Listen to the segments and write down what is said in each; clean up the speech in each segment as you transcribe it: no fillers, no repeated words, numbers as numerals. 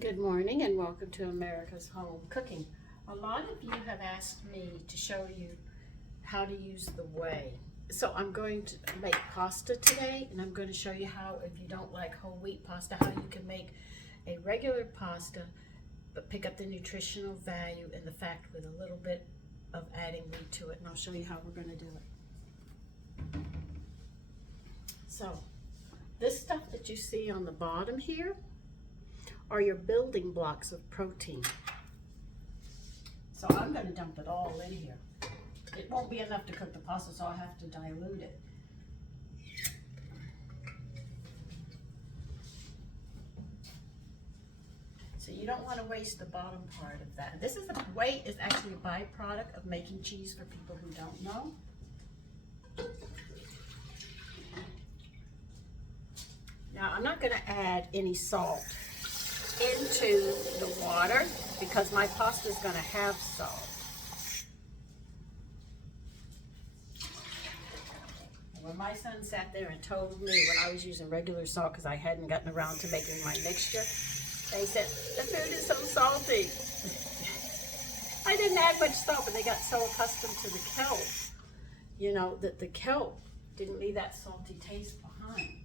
Good morning and welcome to America's Home Cooking. A lot of you have asked me to show you how to use the whey. So I'm going to make pasta today, and I'm going to show you how, if you don't like whole wheat pasta, how you can make a regular pasta but pick up the nutritional value and the fat with a little bit of adding wheat to it. And I'll show you how we're going to do it. So this stuff that you see on the bottom here are your building blocks of protein. So I'm going to dump it all in here. It won't be enough to cook the pasta, so I'll have to dilute it. So you don't want to waste the bottom part of that. This is the whey is actually a byproduct of making cheese for people who don't know. Now I'm not going to add any salt into the water because my pasta is going to have salt. When my son sat there and told me when I was using regular salt because I hadn't gotten around to making my mixture, they said, the food is so salty. I didn't add much salt, but they got so accustomed to the kelp, you know, that the kelp didn't leave that salty taste behind.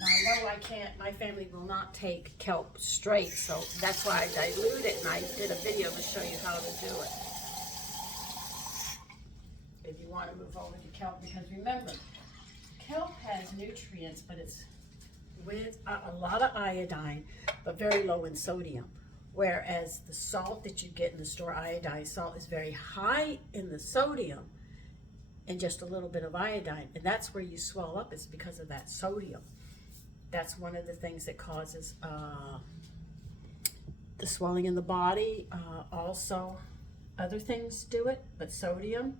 Now I know I can't, my family will not take kelp straight, so that's why I dilute it, and I did a video to show you how to do it. If you want to move over to kelp, because remember, kelp has nutrients, but it's with a lot of iodine, but very low in sodium. Whereas the salt that you get in the store, iodized salt, is very high in the sodium and just a little bit of iodine. And that's where you swell up, is because of that sodium. That's one of the things that causes the swelling in the body. Also, other things do it, but sodium,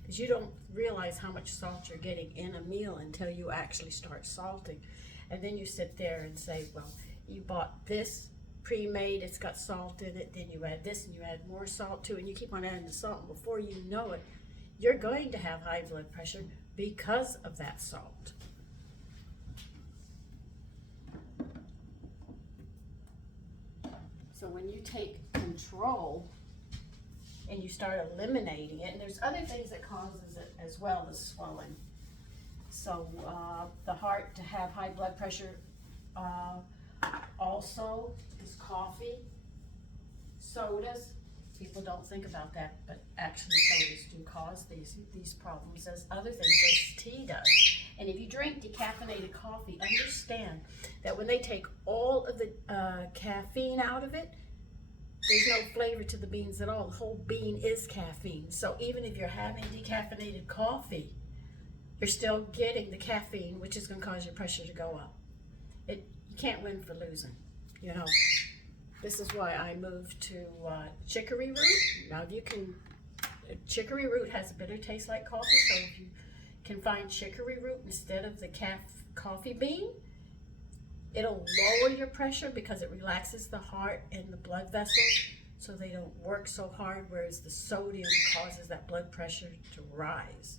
because you don't realize how much salt you're getting in a meal until you actually start salting. And then you sit there and say, well, you bought this pre-made, it's got salt in it, then you add this and you add more salt to it, and you keep on adding the salt, and before you know it, you're going to have high blood pressure because of that salt. So when you take control and you start eliminating it, and there's other things that causes it as well as swelling. So the heart to have high blood pressure also is coffee, sodas. People don't think about that, but actually sodas do cause these problems, as other things, as tea does. And if you drink decaffeinated coffee, understand that when they take all of the caffeine out of it, there's no flavor to the beans at all. The whole bean is caffeine. So even if you're having decaffeinated coffee, you're still getting the caffeine, which is going to cause your pressure to go up. You can't win for losing, you know. This is why I moved to chicory root. Now, if you can, chicory root has a bitter taste like coffee, so if you can find chicory root instead of the coffee bean, it'll lower your pressure because it relaxes the heart and the blood vessels so they don't work so hard, whereas the sodium causes that blood pressure to rise.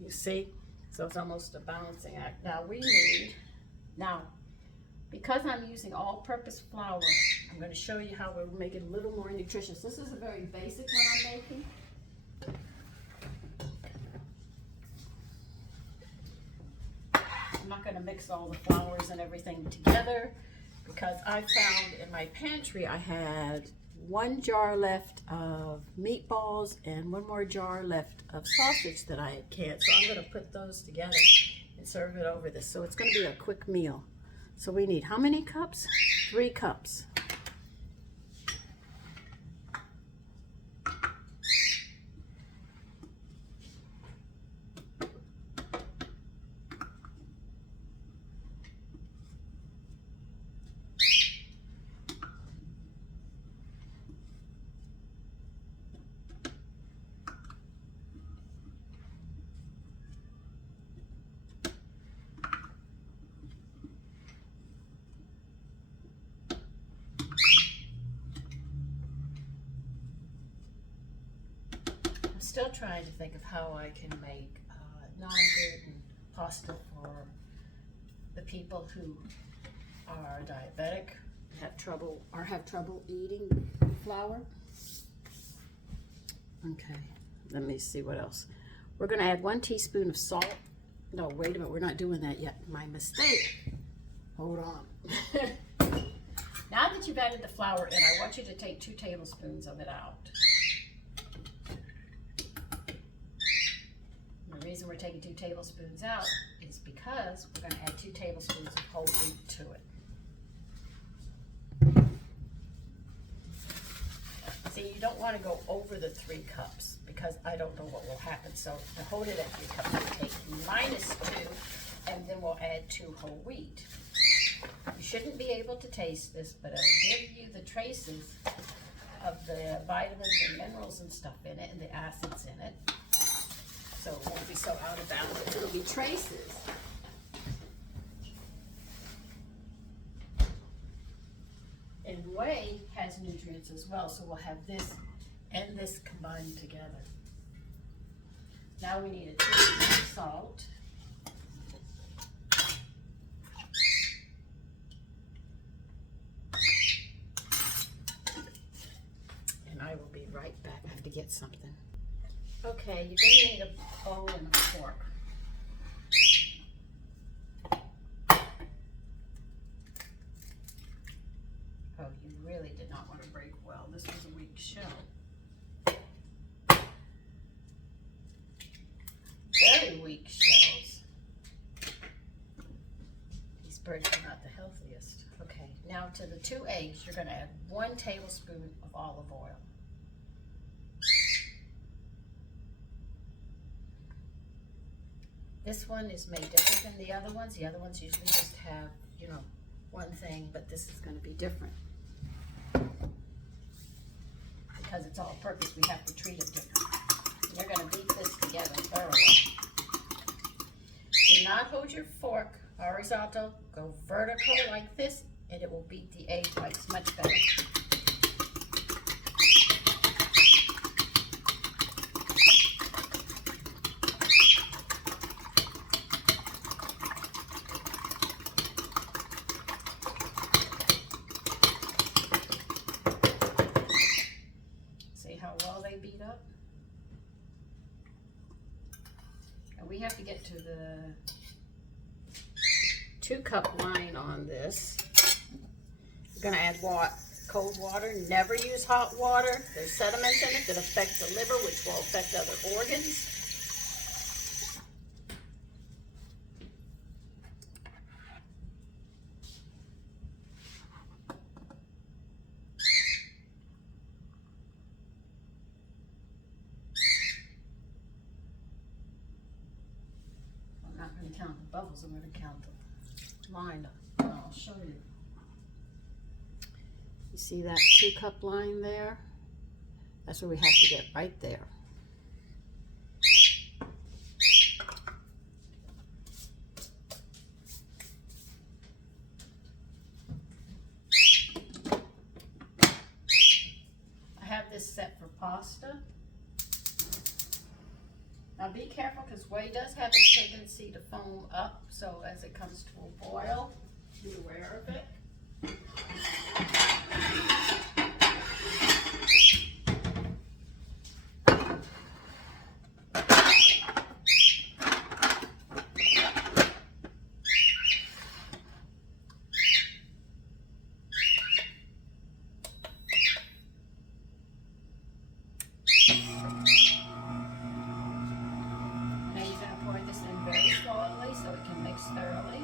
You see? So it's almost a balancing act. Now we need, because I'm using all-purpose flour, I'm going to show you how we'll make it a little more nutritious. This is a very basic one I'm making. I'm not going to mix all the flours and everything together because I found in my pantry I had 1 jar left of meatballs and 1 more jar left of sausage that I had canned. So I'm going to put those together and serve it over this. So it's going to be a quick meal. So we need how many cups? 3 cups. Still trying to think of how I can make non-gluten pasta for the people who are diabetic have trouble eating flour. Okay, let me see what else. We're gonna add 1 teaspoon of salt. No, wait a minute, we're not doing that yet. My mistake. Hold on. Now that you've added the flour in, I want you to take 2 tablespoons of it out. And the reason we're taking 2 tablespoons out is because we're going to add 2 tablespoons of whole wheat to it. See, you don't want to go over the 3 cups because I don't know what will happen. So to hold it at 3 cups, we'll take -2, and then we'll add 2 whole wheat. You shouldn't be able to taste this, but it'll give you the traces of the vitamins and minerals and stuff in it, and the acids in it. So it won't be so out of balance. It'll be traces. And whey has nutrients as well, so we'll have this and this combined together. Now we need a teaspoon of salt. I will be right back. I have to get something. Okay, you're going to need a bowl and a fork. Oh, you really did not want to break well. This was a weak shell. Very weak shells. These birds are not the healthiest. Okay, now to the 2 eggs, you're going to add 1 tablespoon of olive oil. This one is made different than the other ones. The other ones usually just have, you know, one thing, but this is going to be different. Because it's all purpose, we have to treat it different. And you're going to beat this together thoroughly. Do not hold your fork horizontal, go vertical like this, and it will beat the egg whites much better. How well they beat up. And we have to get to the 2-cup line on this. We're going to add cold water. Never use hot water. There's sediments in it that affect the liver, which will affect other organs. I'm not going to count the bubbles, I'm going to count the line. I'll show you. You see that 2-cup line there? That's where we have to get right there. I have this set for pasta. Now be careful because whey does have a tendency to foam up, so as it comes to a boil, be aware of it. Thoroughly.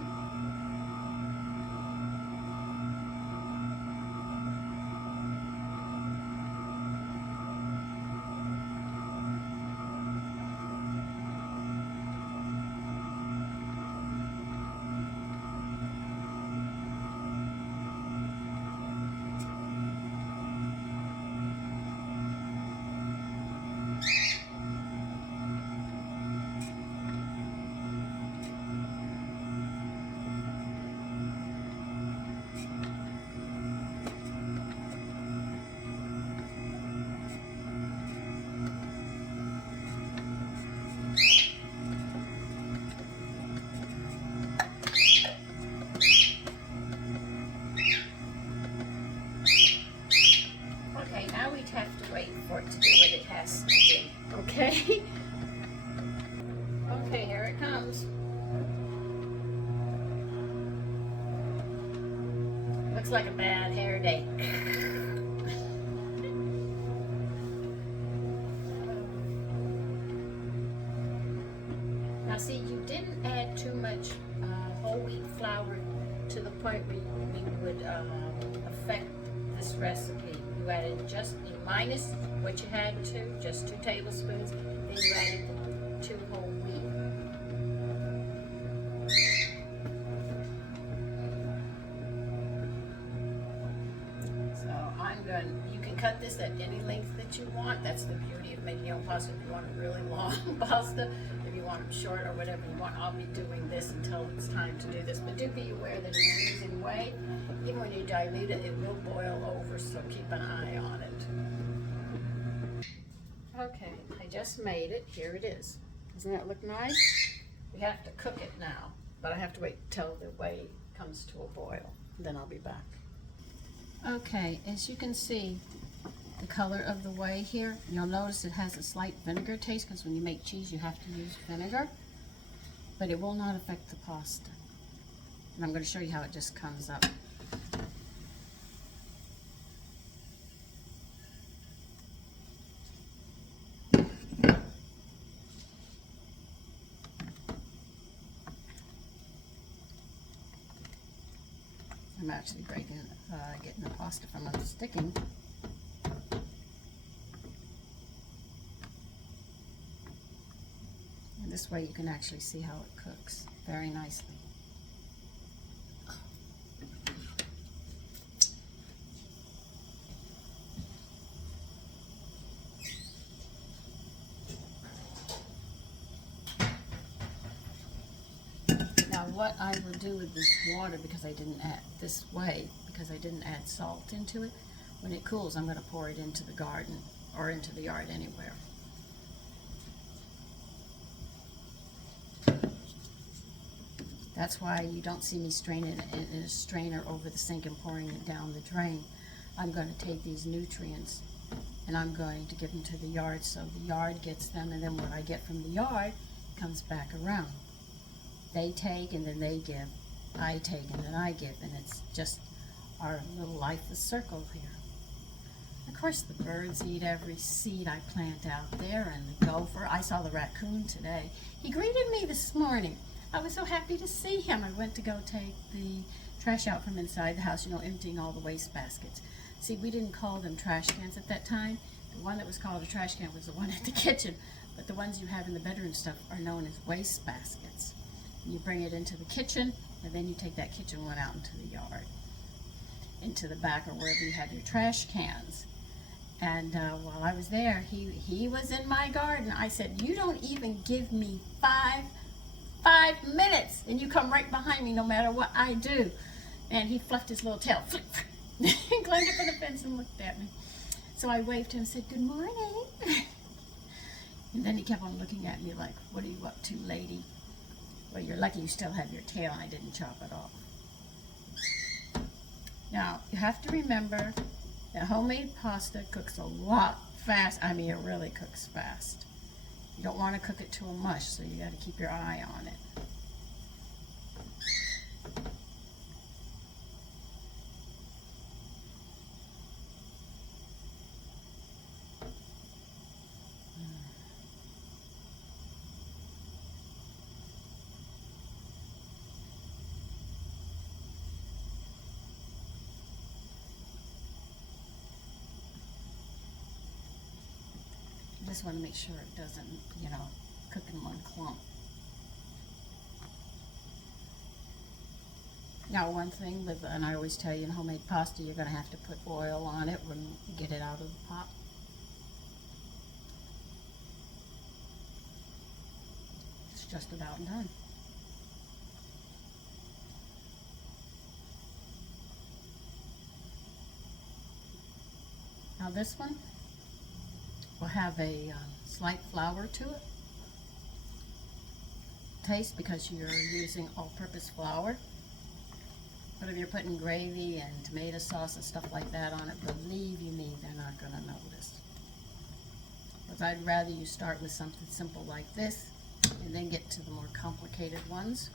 Looks like a bad hair day. Now see, you didn't add too much whole wheat flour to the point where you would affect this recipe. You added you minus what you had to, just 2 tablespoons, then you added 2 whole wheat. You can cut this at any length that you want. That's the beauty of making your own pasta. If you want a really long pasta, if you want them short or whatever you want, I'll be doing this until it's time to do this. But do be aware that if you're using whey, even when you dilute it, it will boil over, so keep an eye on it. Okay, I just made it. Here it is. Doesn't that look nice? We have to cook it now, but I have to wait till the whey comes to a boil. Then I'll be back. Okay, as you can see, the color of the whey here, you'll notice it has a slight vinegar taste, because when you make cheese you have to use vinegar, but it will not affect the pasta. And I'm going to show you how it just comes up. I'm actually getting the pasta from unsticking. And this way you can actually see how it cooks very nicely. What I will do with this water, because I didn't add this whey, because I didn't add salt into it, when it cools I'm going to pour it into the garden or into the yard anywhere. That's why you don't see me straining it in a strainer over the sink and pouring it down the drain. I'm going to take these nutrients and I'm going to give them to the yard, so the yard gets them, and then what I get from the yard comes back around. They take and then they give, I take and then I give, and it's just our little lifeless circle here. Of course the birds eat every seed I plant out there, and the gopher. I saw the raccoon today. He greeted me this morning. I was so happy to see him. I went to go take the trash out from inside the house, emptying all the waste baskets. See, we didn't call them trash cans at that time. The one that was called a trash can was the one at the kitchen, but the ones you have in the bedroom stuff are known as waste baskets. You bring it into the kitchen, and then you take that kitchen one out into the yard, into the back, or wherever you have your trash cans. And while I was there, he was in my garden. I said, you don't even give me five minutes, and you come right behind me no matter what I do. And he fluffed his little tail, and climbed up on the fence and looked at me. So I waved to him and said, good morning. And then he kept on looking at me like, what are you up to, lady? Well, you're lucky you still have your tail and I didn't chop it off. Now, you have to remember that homemade pasta cooks a lot fast. I mean, it really cooks fast. You don't want to cook it to a mush, so you got to keep your eye on it. Just want to make sure it doesn't, cook in one clump. Now, one thing and I always tell you, in homemade pasta, you're going to have to put oil on it when you get it out of the pot. It's just about done. Now this one will have a slight flour to it taste, because you're using all-purpose flour. But if you're putting gravy and tomato sauce and stuff like that on it, believe you me, they're not going to notice. Because I'd rather you start with something simple like this and then get to the more complicated ones.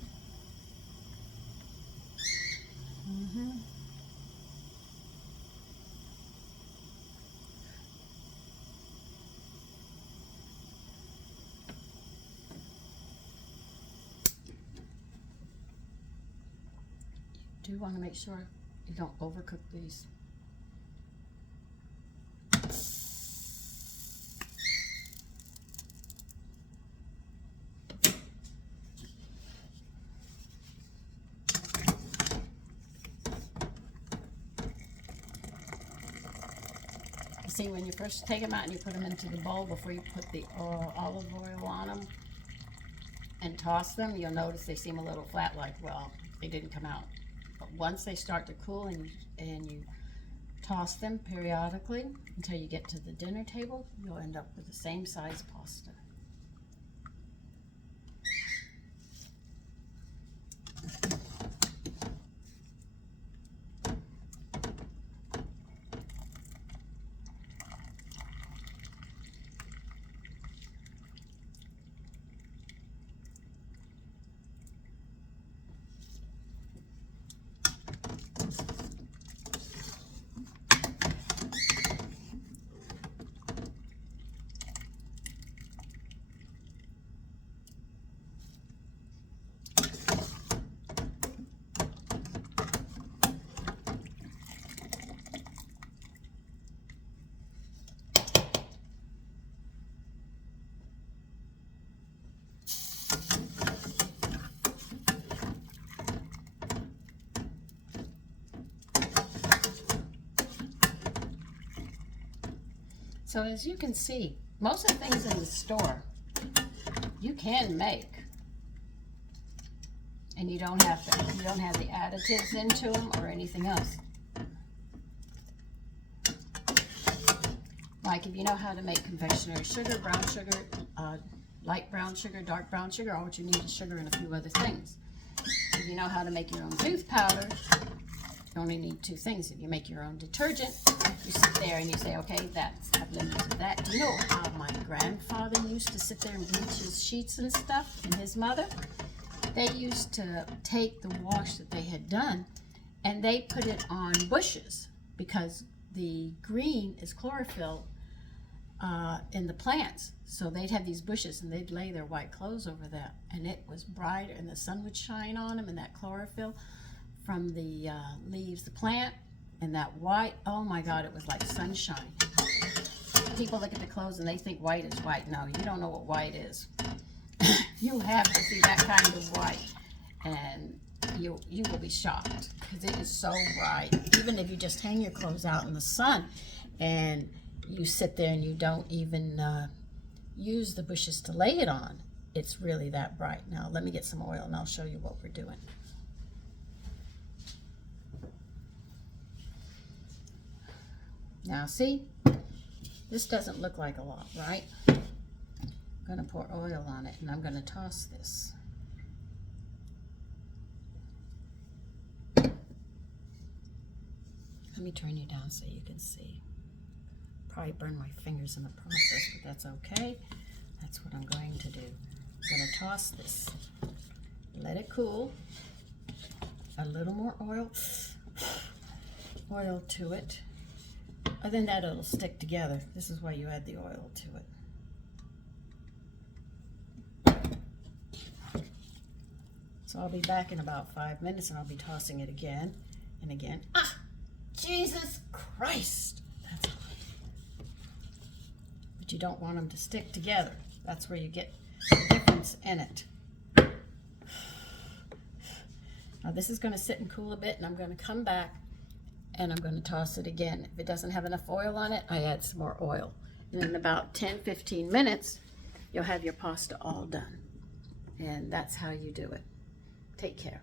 do want to make sure you don't overcook these. See, when you first take them out and you put them into the bowl before you put the olive oil on them and toss them, you'll notice they seem a little flat, like, well, they didn't come out. But once they start to cool and you toss them periodically until you get to the dinner table, you'll end up with the same size pasta. So as you can see, most of the things in the store you can make, and you don't have the additives into them or anything else. Like if you know how to make confectionery sugar, brown sugar, light brown sugar, dark brown sugar, all what you need is sugar and a few other things. If you know how to make your own tooth powder, you only need two things. If you make your own detergent, you sit there and you say, okay, I've limited that. Do you know how my grandfather used to sit there and bleach his sheets and stuff, and his mother? They used to take the wash that they had done and they put it on bushes, because the green is chlorophyll in the plants. So they'd have these bushes and they'd lay their white clothes over that, and it was brighter and the sun would shine on them, and that chlorophyll from the leaves, the plant, and that white, oh my God, it was like sunshine. People look at the clothes and they think white is white. No, you don't know what white is. You have to see that kind of white, and you will be shocked, because it is so bright. Even if you just hang your clothes out in the sun and you sit there and you don't even use the bushes to lay it on, it's really that bright. Now let me get some oil and I'll show you what we're doing. Now see, this doesn't look like a lot, right? I'm gonna pour oil on it and I'm gonna toss this. Let me turn you down so you can see. Probably burn my fingers in the process, but that's okay. That's what I'm going to do. I'm gonna toss this. Let it cool. A little more oil to it. Other than that, it'll stick together. This is why you add the oil to it. So I'll be back in about 5 minutes and I'll be tossing it again and again. Ah, Jesus Christ. That's hot. But you don't want them to stick together. That's where you get the difference in it. Now this is going to sit and cool a bit, and I'm going to come back and I'm going to toss it again. If it doesn't have enough oil on it, I add some more oil. And in about 10-15 minutes, you'll have your pasta all done. And that's how you do it. Take care.